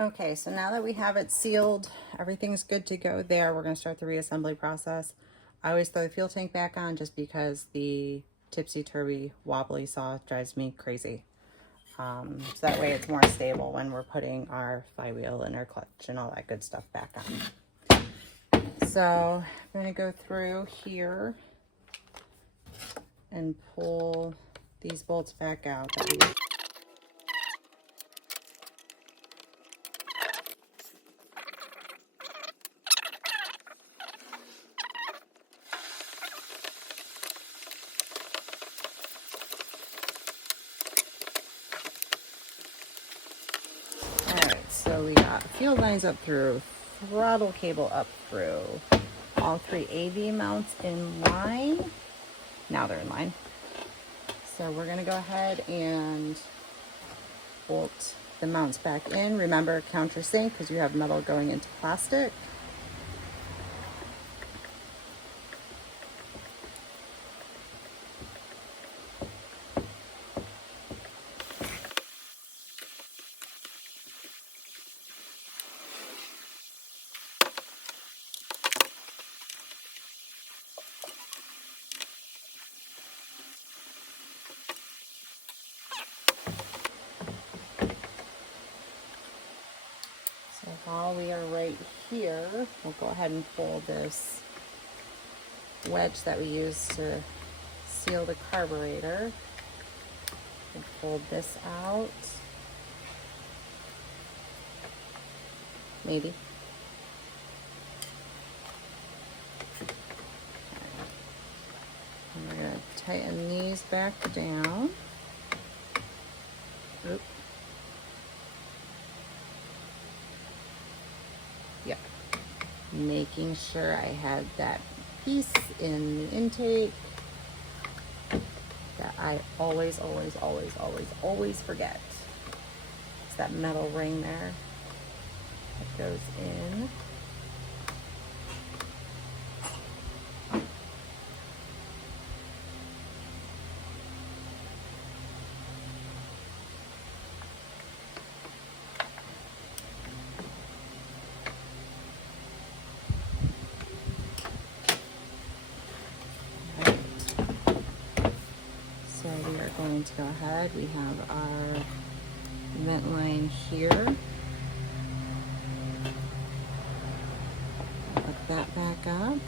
Okay, so now that we have it sealed, everything's good to go there. We're going to start the reassembly process. I always throw the fuel tank back on just because the tipsy-turvy wobbly saw drives me crazy. So that way it's more stable when we're putting our flywheel and our clutch and all that good stuff back on. So I'm going to go through here and pull these bolts back out that we So we got field lines up through, throttle cable up through, all three AV mounts in line. Now they're in line. So we're gonna go ahead and bolt the mounts back in. Remember, countersink because you have metal going into plastic. So while we are right here, we'll go ahead and pull this wedge that we use to seal the carburetor. And pull this out. Maybe. And we're going to tighten these back down. Oop. Yep. Making sure I had that piece in the intake that I always forget. It's that metal ring there that goes in. So we are going to go ahead. We have our vent line here. Put that back up.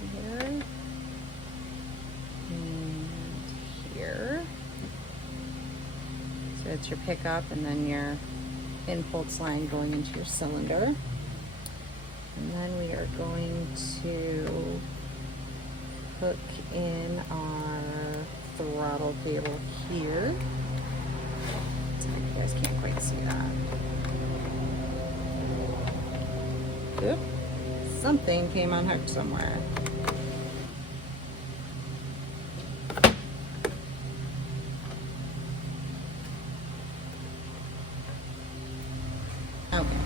Here and here. So it's your pickup and then your impulse line going into your cylinder. And then we are going to hook in our throttle cable here. Sorry, you guys can't quite see that. Oop, something came unhooked somewhere. Okay,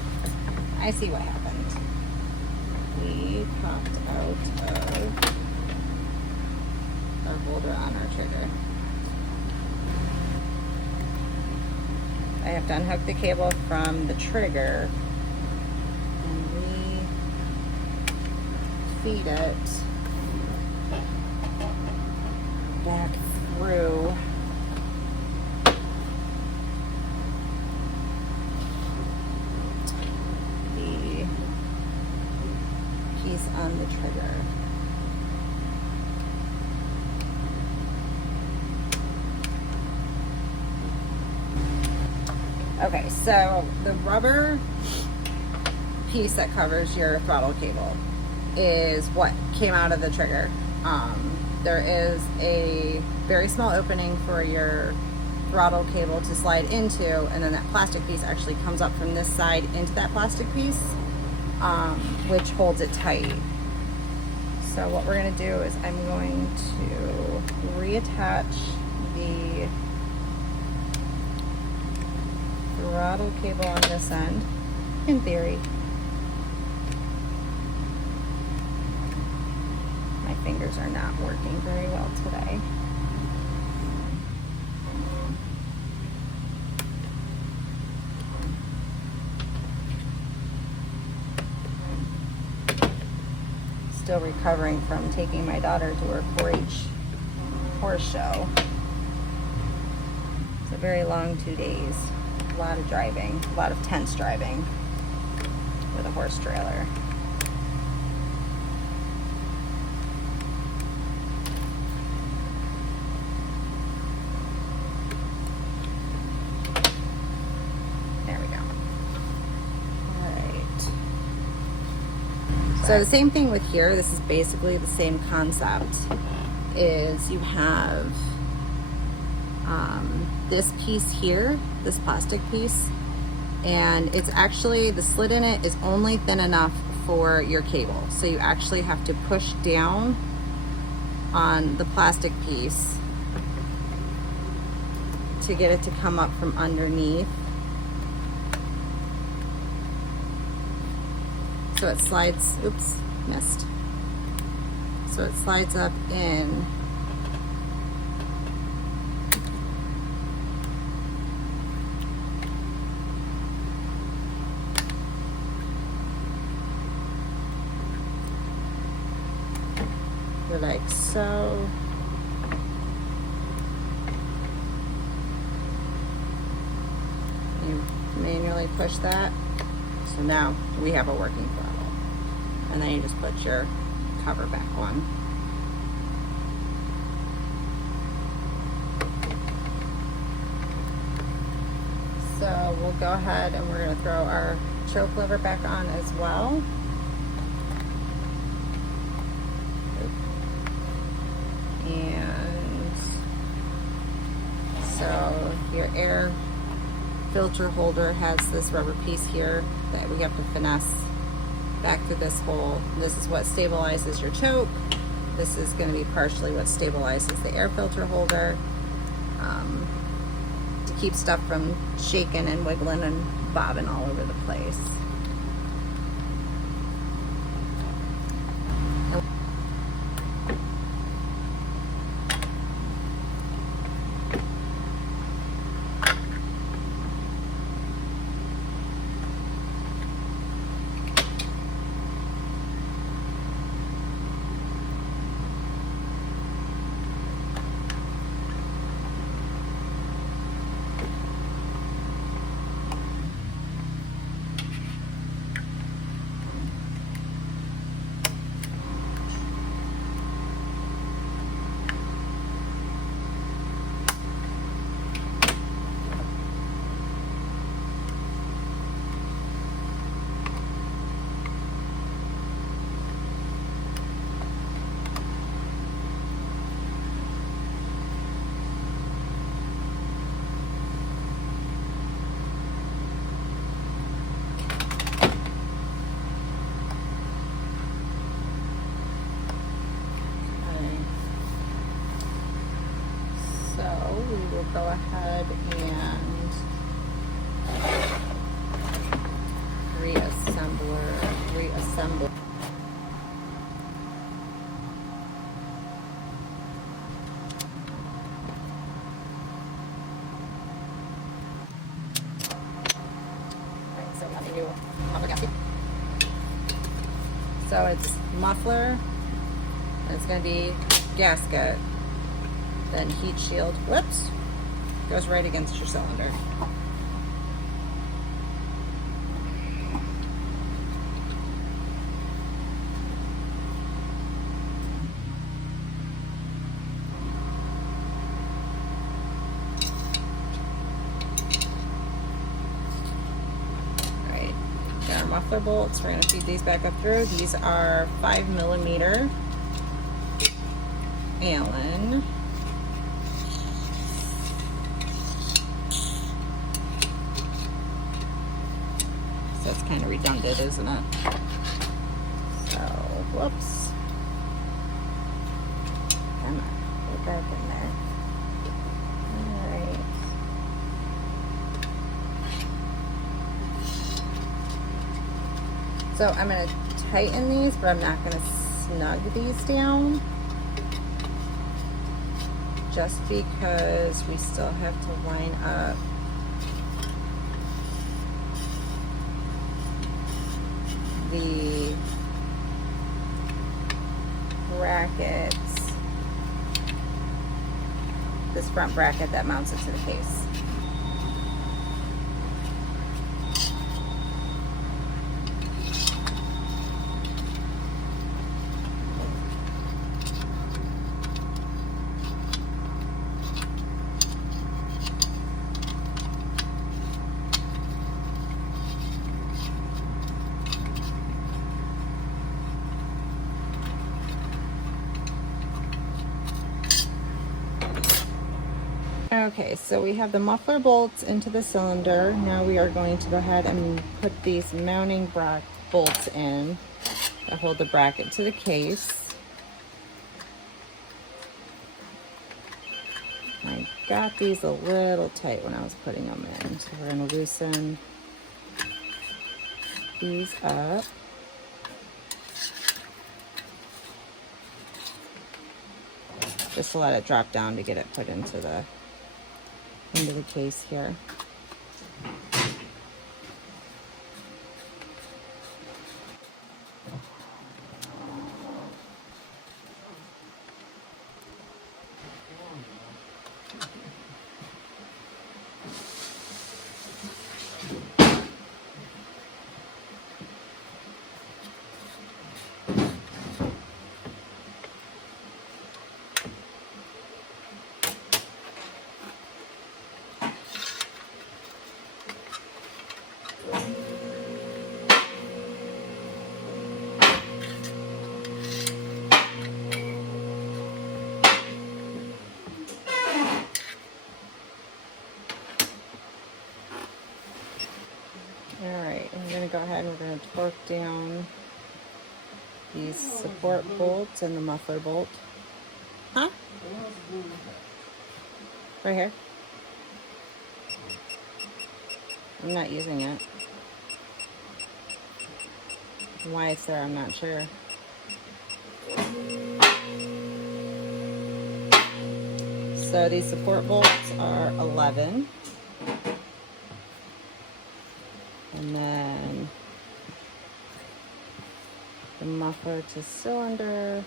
I see what happened. We popped out of our holder on our trigger. I have to unhook the cable from the trigger and we feed it back through the piece on the trigger. Okay, so the rubber piece that covers your throttle cable is what came out of the trigger. There is a very small opening for your throttle cable to slide into, and then that plastic piece actually comes up from this side into that plastic piece, which holds it tight. So what we're going to do is I'm going to reattach the throttle cable on this end, in theory. tires are not working very well today. Still recovering from taking my daughter to her 4-H horse show. It's a very long 2 days. A lot of driving, a lot of tense driving with a horse trailer. There we go. All right. So the same thing with here. This is basically the same concept. Is you have this piece here, this plastic piece, and it's actually, the slit in it is only thin enough for your cable. So you actually have to push down on the plastic piece to get it to come up from underneath. So it slides, oops, missed. So it slides up in. Like so. You manually push that. So now we have a working throttle. And then you just put your cover back on. So we'll go ahead and we're going to throw our choke lever back on as well. And so your air filter holder has this rubber piece here that we have to finesse back through this hole. This is what stabilizes your choke. This is going to be partially what stabilizes the air filter holder, to keep stuff from shaking and wiggling and bobbing all over the place. We will go ahead and reassemble. So it's muffler, and it's going to be gasket, then heat shield, whoops, goes right against your cylinder. Alright, got our muffler bolts. We're going to feed these back up through. These are 5mm Allen. So it's kind of redundant, isn't it? So, whoops. Come on, get back in there. Alright. So I'm going to tighten these, but I'm not going to snug these down. just because we still have to line up the brackets, this front bracket that mounts it to the case. Okay, so we have the muffler bolts into the cylinder. Now we are going to go ahead and put these mounting bolts in that hold the bracket to the case. I got these a little tight when I was putting them in, so we're going to loosen these up. Just to let it drop down to get it put into the case here. Alright, I'm going to go ahead and we're going to torque down these support bolts and the muffler bolt. Huh? Right here. I'm not using it. Why it's there, I'm not sure. So these support bolts are 11. And then the muffler to cylinder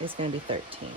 is going to be 13.